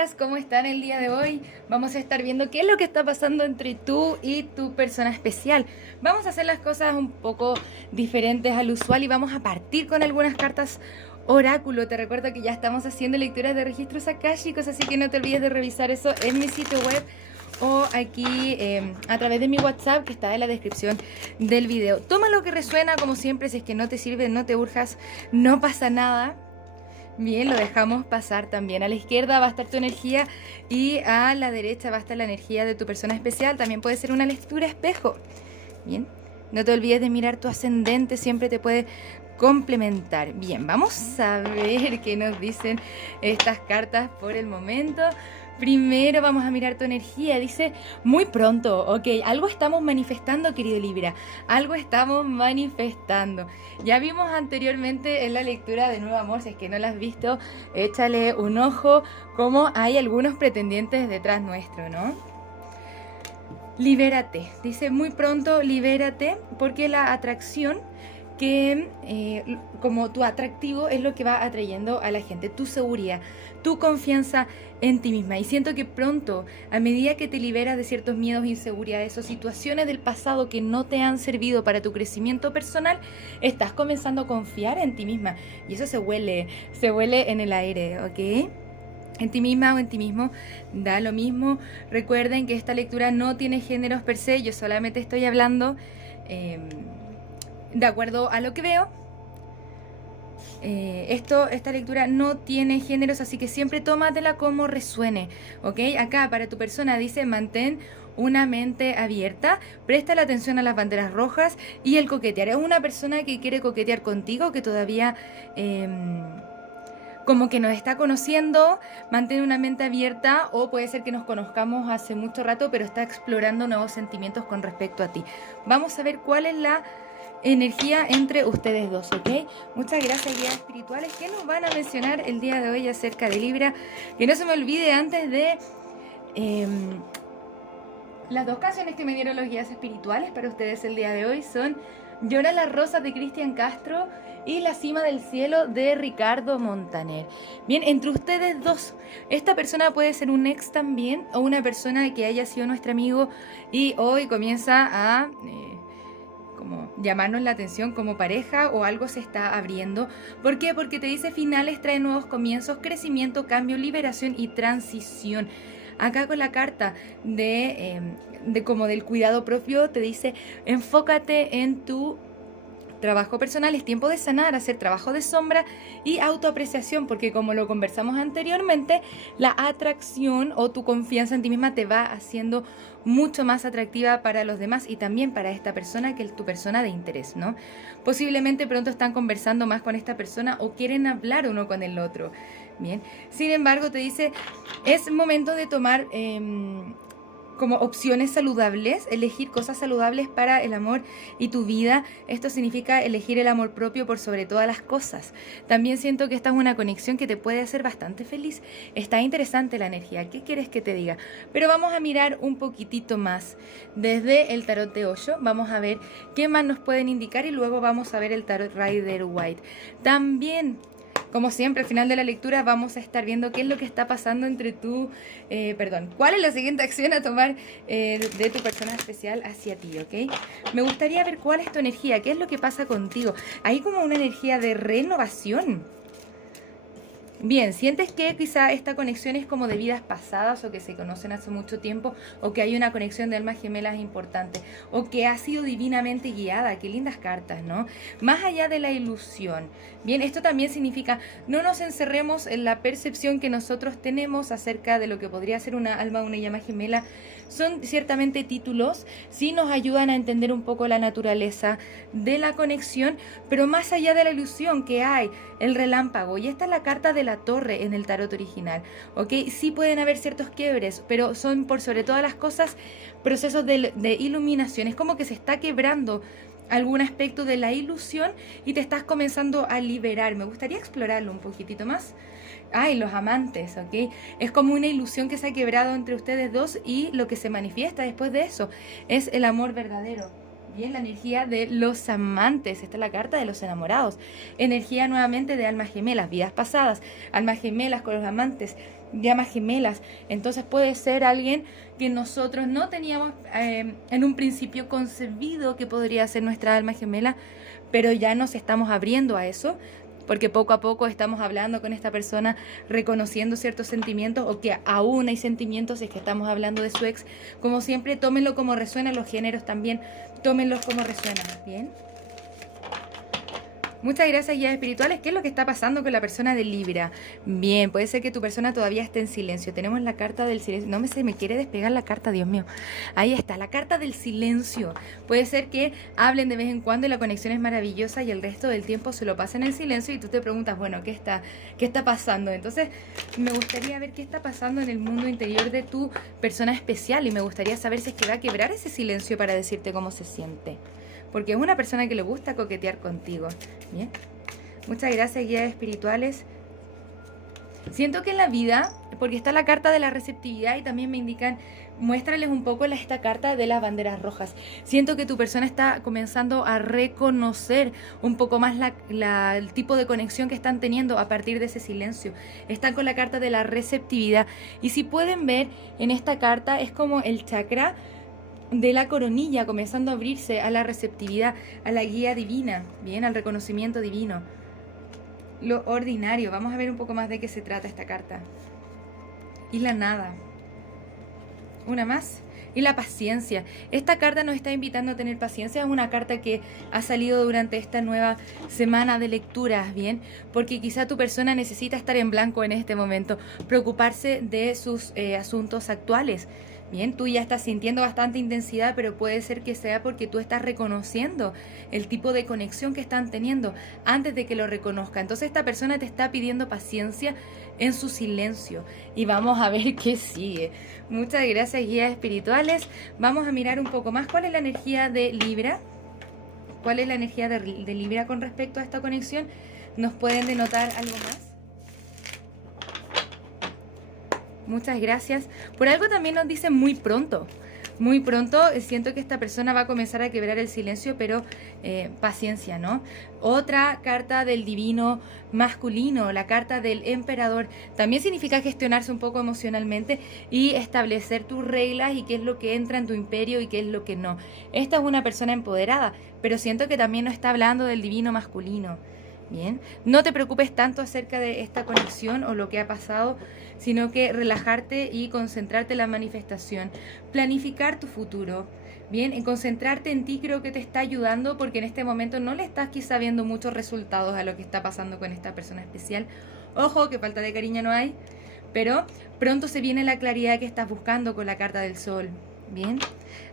Libras, ¿cómo están el día de hoy? Vamos a estar viendo qué es lo que está pasando entre tú y tu persona especial. Vamos a hacer las cosas un poco diferentes al usual y vamos a partir con algunas cartas oráculo. Te recuerdo que ya estamos haciendo lecturas de registros akáshicos, así que no te olvides de revisar eso en mi sitio web o aquí a través de mi WhatsApp que está en la descripción del video. Toma lo que resuena, como siempre. Si es que no te sirve, no te urjas, no pasa nada. Bien, lo dejamos pasar también. A la izquierda va a estar tu energía y a la derecha va a estar la energía de tu persona especial. También puede ser una lectura espejo. Bien, no te olvides de mirar tu ascendente, siempre te puede complementar. Bien, vamos a ver qué nos dicen estas cartas por el momento. Primero vamos a mirar tu energía. Dice, muy pronto, ok, algo estamos manifestando, querido Libra. Algo estamos manifestando. Ya vimos anteriormente en la lectura de Nuevo Amor, si es que no la has visto, échale un ojo, como hay algunos pretendientes detrás nuestro, ¿no? Libérate. Dice, muy pronto, libérate, porque la atracción que como tu atractivo es lo que va atrayendo a la gente, tu seguridad, tu confianza en ti misma. Y siento que pronto, a medida que te liberas de ciertos miedos, inseguridades o situaciones del pasado que no te han servido para tu crecimiento personal, estás comenzando a confiar en ti misma. Y eso se huele en el aire, ¿ok? En ti misma o en ti mismo, da lo mismo. Recuerden que esta lectura no tiene géneros per se, yo solamente estoy hablando de acuerdo a lo que veo. Esta lectura no tiene géneros, así que siempre tómatela como resuene, ¿ok? Acá para tu persona dice, mantén una mente abierta, presta la atención a las banderas rojas y el coquetear. Es una persona que quiere coquetear contigo, que todavía como que nos está conociendo, mantén una mente abierta, o puede ser que nos conozcamos hace mucho rato, pero está explorando nuevos sentimientos con respecto a ti. Vamos a ver cuál es la energía entre ustedes dos, ¿ok? Muchas gracias, guías espirituales. ¿Qué nos van a mencionar el día de hoy acerca de Libra? Que no se me olvide antes de las dos canciones que me dieron los guías espirituales para ustedes el día de hoy son Llora las rosas de Cristian Castro y La cima del cielo de Ricardo Montaner. Bien, entre ustedes dos, esta persona puede ser un ex también, o una persona que haya sido nuestro amigo y hoy comienza a como llamarnos la atención como pareja, o algo se está abriendo. ¿Por qué? Porque te dice finales trae nuevos comienzos, crecimiento, cambio, liberación y transición. Acá con la carta de como del cuidado propio te dice, enfócate en tu trabajo personal, es tiempo de sanar, hacer trabajo de sombra y autoapreciación, porque como lo conversamos anteriormente, la atracción o tu confianza en ti misma te va haciendo mucho más atractiva para los demás y también para esta persona que es tu persona de interés, ¿no? Posiblemente pronto están conversando más con esta persona o quieren hablar uno con el otro. Bien, sin embargo te dice, es momento de tomar como opciones saludables, elegir cosas saludables para el amor y tu vida. Esto significa elegir el amor propio por sobre todas las cosas. También siento que esta es una conexión que te puede hacer bastante feliz. Está interesante la energía, ¿qué quieres que te diga? Pero vamos a mirar un poquitito más desde el tarot de Osho. Vamos a ver qué más nos pueden indicar y luego vamos a ver el tarot Rider White. También, como siempre, al final de la lectura vamos a estar viendo qué es lo que está pasando entre cuál es la siguiente acción a tomar de tu persona especial hacia ti, ¿ok? Me gustaría ver cuál es tu energía, qué es lo que pasa contigo. Hay como una energía de renovación. Bien, ¿sientes que quizá esta conexión es como de vidas pasadas o que se conocen hace mucho tiempo o que hay una conexión de almas gemelas importante o que ha sido divinamente guiada? Qué lindas cartas, ¿no? Más allá de la ilusión. Bien, esto también significa no nos encerremos en la percepción que nosotros tenemos acerca de lo que podría ser una alma, una llama gemela. Son ciertamente títulos, sí nos ayudan a entender un poco la naturaleza de la conexión, pero más allá de la ilusión que hay, el relámpago, y esta es la carta de la torre en el tarot original, ¿ok? Sí pueden haber ciertos quiebres, pero son por sobre todas las cosas procesos de iluminación. Es como que se está quebrando algún aspecto de la ilusión y te estás comenzando a liberar. Me gustaría explorarlo un poquitito más. Ay, los amantes, ¿ok? Es como una ilusión que se ha quebrado entre ustedes dos y lo que se manifiesta después de eso es el amor verdadero. Bien, la energía de los amantes. Esta es la carta de los enamorados. Energía nuevamente de almas gemelas, vidas pasadas. Almas gemelas con los amantes, llamas gemelas. Entonces puede ser alguien que nosotros no teníamos en un principio concebido que podría ser nuestra alma gemela, pero ya nos estamos abriendo a eso, porque poco a poco estamos hablando con esta persona, reconociendo ciertos sentimientos, o que aún hay sentimientos, es que estamos hablando de su ex. Como siempre, tómenlo como resuena, los géneros también, tómenlos como resuenan, ¿bien? Muchas gracias, guías espirituales. ¿Qué es lo que está pasando con la persona de Libra? Bien, puede ser que tu persona todavía esté en silencio. Tenemos la carta del silencio. No se me quiere despegar la carta, Dios mío. Ahí está, la carta del silencio. Puede ser que hablen de vez en cuando y la conexión es maravillosa y el resto del tiempo se lo pasan en silencio y tú te preguntas, bueno, ¿qué está pasando? Entonces, me gustaría ver qué está pasando en el mundo interior de tu persona especial y me gustaría saber si es que va a quebrar ese silencio para decirte cómo se siente. Porque es una persona que le gusta coquetear contigo. Bien. Muchas gracias, guías espirituales. Siento que en la vida, porque está la carta de la receptividad y también me indican, muéstrales un poco esta carta de las banderas rojas. Siento que tu persona está comenzando a reconocer un poco más el tipo de conexión que están teniendo a partir de ese silencio. Están con la carta de la receptividad. Y si pueden ver, en esta carta es como el chakra de la coronilla comenzando a abrirse a la receptividad, a la guía divina, bien, al reconocimiento divino. Lo ordinario, vamos a ver un poco más de qué se trata esta carta. Y la nada. Una más. Y la paciencia. Esta carta nos está invitando a tener paciencia. Es una carta que ha salido durante esta nueva semana de lecturas, ¿bien? Porque quizá tu persona necesita estar en blanco en este momento, preocuparse de sus asuntos actuales. Bien, tú ya estás sintiendo bastante intensidad, pero puede ser que sea porque tú estás reconociendo el tipo de conexión que están teniendo antes de que lo reconozca. Entonces esta persona te está pidiendo paciencia en su silencio y vamos a ver qué sigue. Muchas gracias, guías espirituales. Vamos a mirar un poco más cuál es la energía de Libra. ¿Cuál es la energía de Libra con respecto a esta conexión? ¿Nos pueden denotar algo más? Muchas gracias. Por algo también nos dicen muy pronto. Muy pronto siento que esta persona va a comenzar a quebrar el silencio, pero paciencia, ¿no? Otra carta del divino masculino, la carta del emperador, también significa gestionarse un poco emocionalmente y establecer tus reglas y qué es lo que entra en tu imperio y qué es lo que no. Esta es una persona empoderada, pero siento que también nos está hablando del divino masculino. Bien, no te preocupes tanto acerca de esta conexión o lo que ha pasado, sino que relajarte y concentrarte en la manifestación, planificar tu futuro. Bien, en concentrarte en ti creo que te está ayudando porque en este momento no le estás quizá viendo muchos resultados a lo que está pasando con esta persona especial. Ojo, que falta de cariño no hay, pero pronto se viene la claridad que estás buscando con la carta del sol. Bien,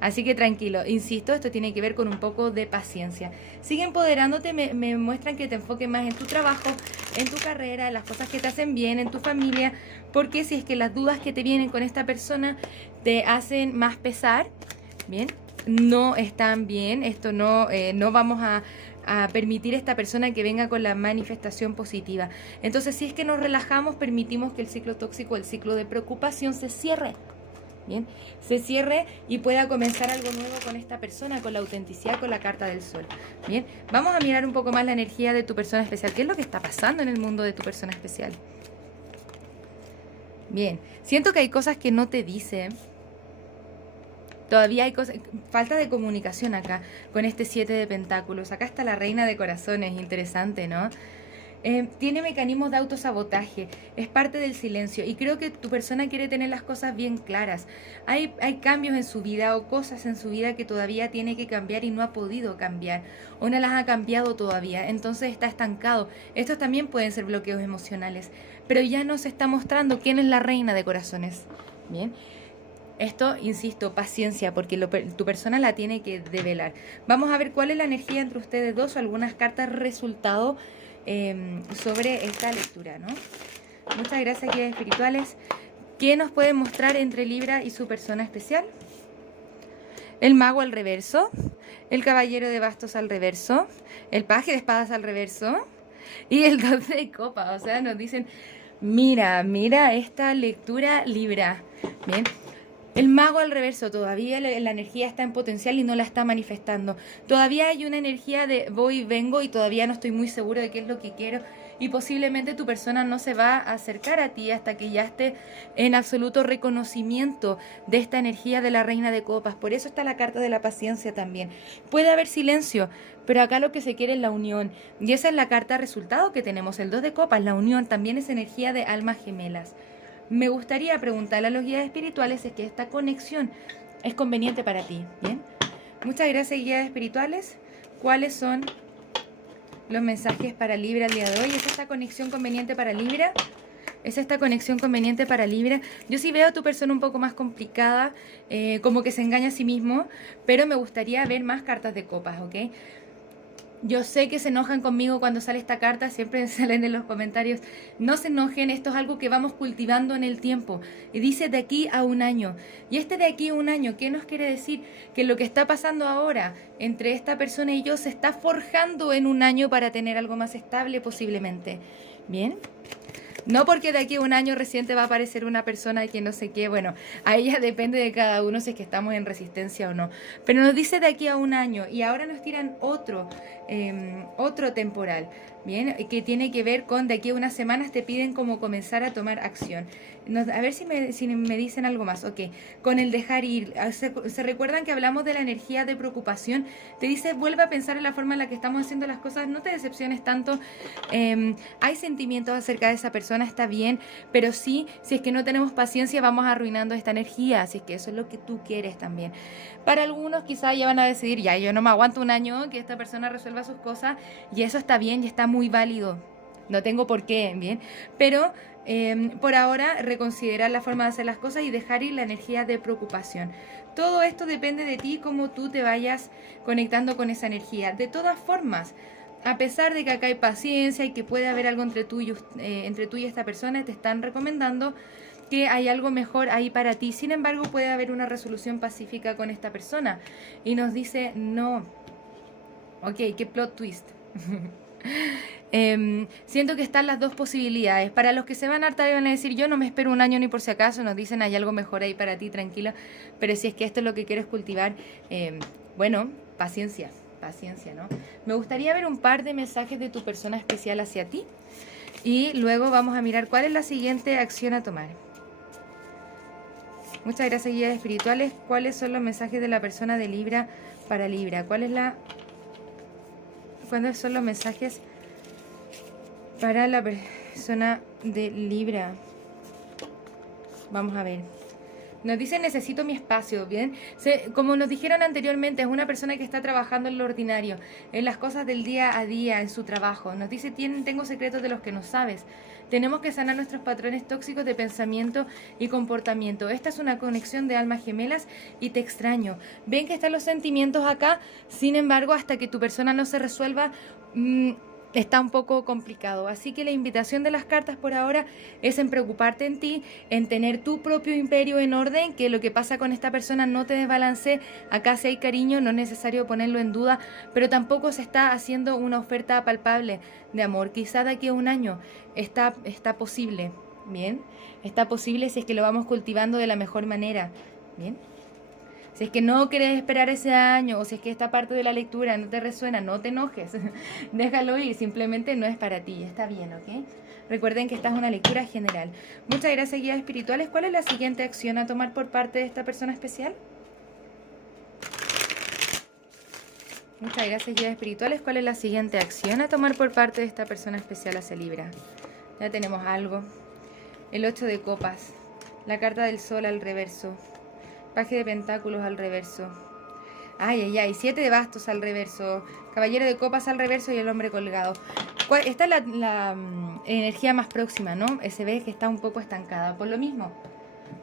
así que tranquilo, insisto, esto tiene que ver con un poco de paciencia. Sigue empoderándote, me muestran que te enfoques más en tu trabajo, en tu carrera, en las cosas que te hacen bien, en tu familia, porque si es que las dudas que te vienen con esta persona te hacen más pesar, bien, no están bien, esto no vamos a permitir a esta persona que venga con la manifestación positiva. Entonces, si es que nos relajamos, permitimos que el ciclo tóxico, el ciclo de preocupación se cierre. Bien, se cierre y pueda comenzar algo nuevo con esta persona, con la autenticidad, con la carta del sol. Bien, vamos a mirar un poco más la energía de tu persona especial. ¿Qué es lo que está pasando en el mundo de tu persona especial? Bien, siento que hay cosas que no te dice. Todavía hay cosas, falta de comunicación acá con este 7 de pentáculos. Acá está la reina de corazones, interesante, ¿no? Tiene mecanismos de autosabotaje, es parte del silencio y creo que tu persona quiere tener las cosas bien claras. Hay cambios en su vida o cosas en su vida que todavía tiene que cambiar y no ha podido cambiar o no las ha cambiado todavía, entonces está estancado. Estos también pueden ser bloqueos emocionales, pero ya nos está mostrando quién es la reina de corazones. Bien. Esto, insisto, paciencia, porque tu persona la tiene que develar. Vamos a ver cuál es la energía entre ustedes dos o algunas cartas resultado sobre esta lectura, ¿no? Muchas gracias, guías espirituales. ¿Qué nos pueden mostrar entre Libra y su persona especial? El mago al reverso, el caballero de bastos al reverso, el paje de espadas al reverso y el 12 de copas. O sea, nos dicen, mira esta lectura, Libra. Bien, El mago al reverso, todavía la energía está en potencial y no la está manifestando. Todavía hay una energía de voy y vengo y todavía no estoy muy seguro de qué es lo que quiero. Y posiblemente tu persona no se va a acercar a ti hasta que ya esté en absoluto reconocimiento de esta energía de la reina de copas. Por eso está la carta de la paciencia también. Puede haber silencio, pero acá lo que se quiere es la unión. Y esa es la carta resultado que tenemos, el 2 de copas. La unión también es energía de almas gemelas. Me gustaría preguntarle a los guías espirituales si es que esta conexión es conveniente para ti. Bien. Muchas gracias, guías espirituales. ¿Cuáles son los mensajes para Libra el día de hoy? ¿Es esta conexión conveniente para Libra? ¿Es esta conexión conveniente para Libra? Yo sí veo a tu persona un poco más complicada, como que se engaña a sí mismo, pero me gustaría ver más cartas de copas, ¿ok? Yo sé que se enojan conmigo cuando sale esta carta, siempre salen en los comentarios. No se enojen, esto es algo que vamos cultivando en el tiempo. Y dice de aquí a un año. Y este de aquí a un año, ¿qué nos quiere decir? Que lo que está pasando ahora entre esta persona y yo se está forjando en un año para tener algo más estable posiblemente. ¿Bien? No porque de aquí a un año reciente va a aparecer una persona que no sé qué, bueno, a ella depende de cada uno si es que estamos en resistencia o no. Pero nos dice de aquí a un año y ahora nos tiran otro temporal, ¿bien? Que tiene que ver con de aquí a unas semanas te piden como comenzar a tomar acción. A ver si me dicen algo más. Ok, con el dejar ir. ¿Se recuerdan que hablamos de la energía de preocupación? Te dice, vuelve a pensar en la forma en la que estamos haciendo las cosas, no te decepciones tanto. Hay sentimientos acerca de esa persona, está bien, pero sí, si es que no tenemos paciencia, vamos arruinando esta energía, así es que eso es lo que tú quieres también. Para algunos quizás ya van a decidir, ya yo no me aguanto un año que esta persona resuelva sus cosas, y eso está bien y está muy válido. No tengo por qué, bien, pero por ahora reconsiderar la forma de hacer las cosas y dejar ir la energía de preocupación. Todo esto depende de ti, cómo tú te vayas conectando con esa energía. De todas formas, a pesar de que acá hay paciencia y que puede haber algo entre tú y esta persona, te están recomendando que hay algo mejor ahí para ti. Sin embargo, puede haber una resolución pacífica con esta persona. Y nos dice, no. Ok, qué plot twist. Siento que están las dos posibilidades. Para los que se van a hartar y van a decir, yo no me espero un año ni por si acaso, nos dicen, hay algo mejor ahí para ti, tranquila. Pero si es que esto es lo que quieres cultivar, bueno, paciencia, ¿no? Me gustaría ver un par de mensajes de tu persona especial hacia ti. Y luego vamos a mirar cuál es la siguiente acción a tomar. Muchas gracias, guías espirituales. ¿Cuáles son los mensajes de la persona de Libra para Libra? ¿Cuáles son los mensajes para la persona de Libra? Vamos a ver. Nos dice, necesito mi espacio, ¿bien? Como nos dijeron anteriormente, es una persona que está trabajando en lo ordinario, en las cosas del día a día, en su trabajo. Nos dice, tengo secretos de los que no sabes. Tenemos que sanar nuestros patrones tóxicos de pensamiento y comportamiento. Esta es una conexión de almas gemelas y te extraño. Ven que están los sentimientos acá, sin embargo, hasta que tu persona no se resuelva, está un poco complicado. Así que la invitación de las cartas por ahora es en preocuparte en ti, en tener tu propio imperio en orden, que lo que pasa con esta persona no te desbalance. Acá si hay cariño, no es necesario ponerlo en duda, pero tampoco se está haciendo una oferta palpable de amor. Quizá de aquí a un año está posible, ¿bien? Está posible si es que lo vamos cultivando de la mejor manera, ¿bien? Si es que no quieres esperar ese año, o si es que esta parte de la lectura no te resuena, no te enojes, déjalo ir, simplemente no es para ti, está bien, ¿ok? Recuerden que esta es una lectura general. Muchas gracias, guías espirituales. ¿Cuál es la siguiente acción a tomar por parte de esta persona especial? Muchas gracias, guías espirituales. ¿Cuál es la siguiente acción a tomar por parte de esta persona especial hacia Libra? Ya tenemos algo. El 8 de copas, la carta del sol al reverso, paje de pentáculos al reverso, 7 de bastos al reverso, caballero de copas al reverso y el hombre colgado. Esta es la energía más próxima, ¿no? Se ve que está un poco estancada, por lo mismo,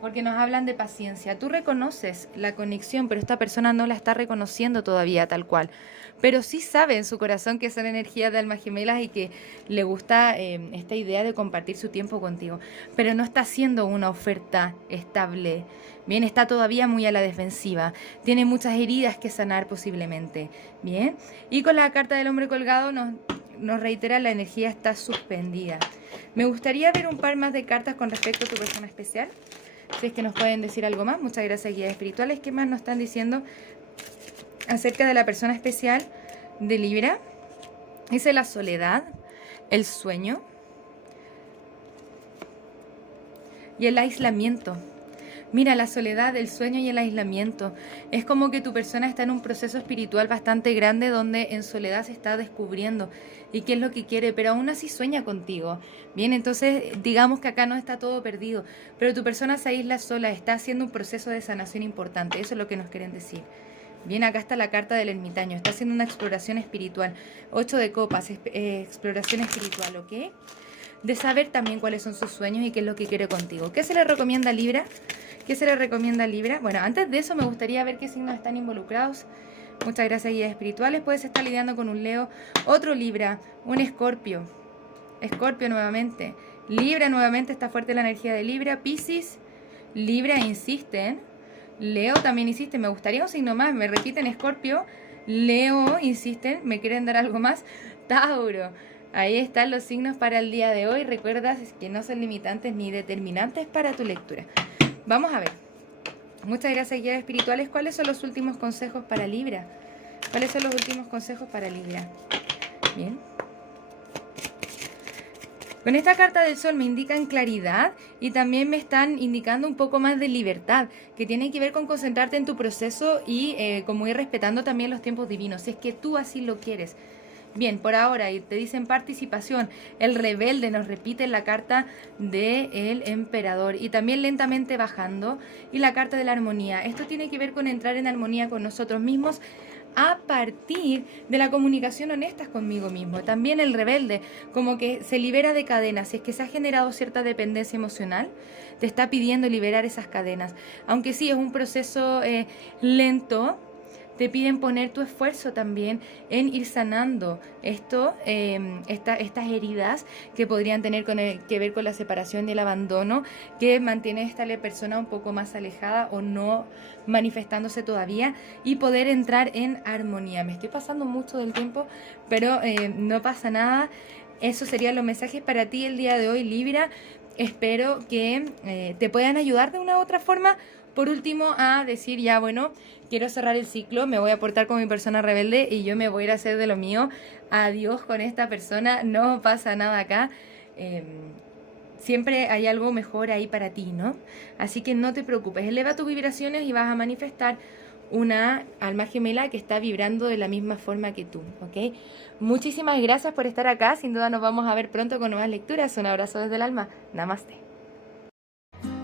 porque nos hablan de paciencia. Tú reconoces la conexión, pero esta persona no la está reconociendo todavía tal cual. Pero sí sabe en su corazón que son energías de almas gemelas y que le gusta esta idea de compartir su tiempo contigo. Pero no está haciendo una oferta estable. Bien, está todavía muy a la defensiva. Tiene muchas heridas que sanar posiblemente. Bien, y con la carta del hombre colgado nos reitera, la energía está suspendida. Me gustaría ver un par más de cartas con respecto a tu persona especial. Si es que nos pueden decir algo más. Muchas gracias, guías espirituales. ¿Qué más nos están diciendo acerca de la persona especial de Libra? Dice la soledad, el sueño y el aislamiento. Mira, la soledad, el sueño y el aislamiento. Es como que tu persona está en un proceso espiritual bastante grande donde en soledad se está descubriendo y qué es lo que quiere, pero aún así sueña contigo. Bien, entonces digamos que acá no está todo perdido, pero tu persona se aísla sola, está haciendo un proceso de sanación importante. Eso es lo que nos quieren decir. Bien, acá está la carta del ermitaño. Está haciendo una exploración espiritual. 8 de copas, exploración espiritual, ¿ok? De saber también cuáles son sus sueños y qué es lo que quiere contigo. ¿Qué se le recomienda a Libra? ¿Qué se le recomienda a Libra? Bueno, antes de eso me gustaría ver qué signos están involucrados. Muchas gracias, guías espirituales. Puedes estar lidiando con un Leo, otro Libra, un Escorpio. Escorpio nuevamente. Libra nuevamente, está fuerte la energía de Libra. Piscis, Libra, insisten. Leo también insiste. Me gustaría un signo más. Me repiten Escorpio, Leo, insisten. ¿Me quieren dar algo más? Tauro. Ahí están los signos para el día de hoy. Recuerda que no son limitantes ni determinantes para tu lectura. Vamos a ver. Muchas gracias, guías espirituales. ¿Cuáles son los últimos consejos para Libra? ¿Cuáles son los últimos consejos para Libra? Bien. Con esta carta del sol me indican claridad y también me están indicando un poco más de libertad, que tiene que ver con concentrarte en tu proceso y como ir respetando también los tiempos divinos, si es que tú así lo quieres. Bien, por ahora, y te dicen participación, el rebelde nos repite la carta del emperador y también lentamente bajando y la carta de la armonía. Esto tiene que ver con entrar en armonía con nosotros mismos a partir de la comunicación honesta conmigo mismo. También el rebelde, como que se libera de cadenas. Si es que se ha generado cierta dependencia emocional, te está pidiendo liberar esas cadenas. Aunque sí es un proceso lento, te piden poner tu esfuerzo también en ir sanando estas heridas que podrían tener que ver con la separación y el abandono, que mantiene a esta persona un poco más alejada o no manifestándose todavía, y poder entrar en armonía. Me estoy pasando mucho del tiempo, pero no pasa nada. Esos serían los mensajes para ti el día de hoy, Libra. Espero que te puedan ayudar de una u otra forma. Por último, a decir ya, bueno, quiero cerrar el ciclo, me voy a portar como mi persona rebelde y yo me voy a ir a hacer de lo mío. Adiós con esta persona, no pasa nada acá. Siempre hay algo mejor ahí para ti, ¿no? Así que no te preocupes, eleva tus vibraciones y vas a manifestar una alma gemela que está vibrando de la misma forma que tú, ¿ok? Muchísimas gracias por estar acá, sin duda nos vamos a ver pronto con nuevas lecturas. Un abrazo desde el alma, namaste.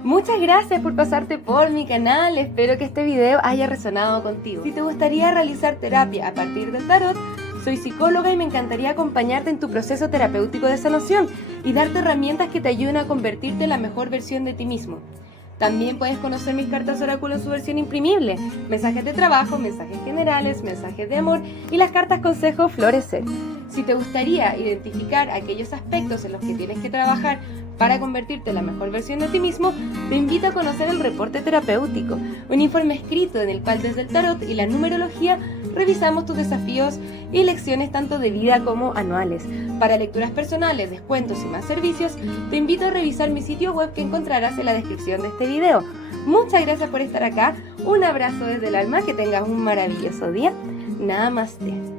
Muchas gracias por pasarte por mi canal, espero que este video haya resonado contigo. Si te gustaría realizar terapia a partir del tarot, soy psicóloga y me encantaría acompañarte en tu proceso terapéutico de sanación y darte herramientas que te ayuden a convertirte en la mejor versión de ti mismo. También puedes conocer mis cartas oráculo en su versión imprimible, mensajes de trabajo, mensajes generales, mensajes de amor y las cartas consejo florecer. Si te gustaría identificar aquellos aspectos en los que tienes que trabajar para convertirte en la mejor versión de ti mismo, te invito a conocer el reporte terapéutico, un informe escrito en el cual desde el tarot y la numerología revisamos tus desafíos y lecciones tanto de vida como anuales. Para lecturas personales, descuentos y más servicios, te invito a revisar mi sitio web que encontrarás en la descripción de este video. Muchas gracias por estar acá, un abrazo desde el alma, que tengas un maravilloso día. Namaste.